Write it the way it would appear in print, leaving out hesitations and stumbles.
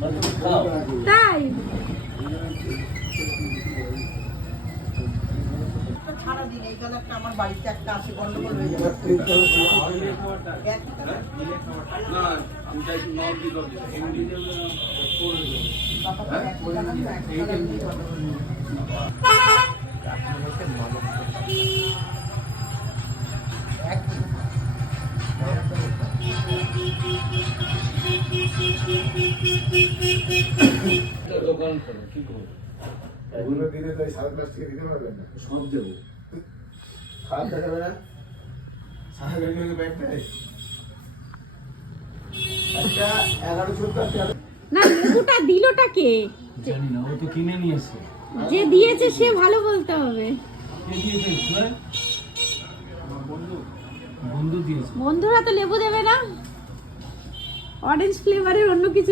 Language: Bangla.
তাই সারাদিন এই কালারটা আমার বাড়িতে একটা আছে, গন্ডগোল হয়ে যাবে। না আমি চাইছি নন দিতে দোকান করো কি করবো এগুলো দিলে তো 5.5 থেকে দিতে পারবেন না, সব দেবো খারাপ দেখাবে না। 5.5 ব্যাগটা একটা 11 না, লেবুটা দিলটা কে? জানি না, ও তো কিনে নিয়েছে। যে দিয়েছে সে ভালো বলতে হবে। কে দিয়েছে? আমার বন্ধু দিয়েছে। বন্ধুরা তো লেবু দেবে না, অরেঞ্জ ফ্লেভারের অন্য কিছু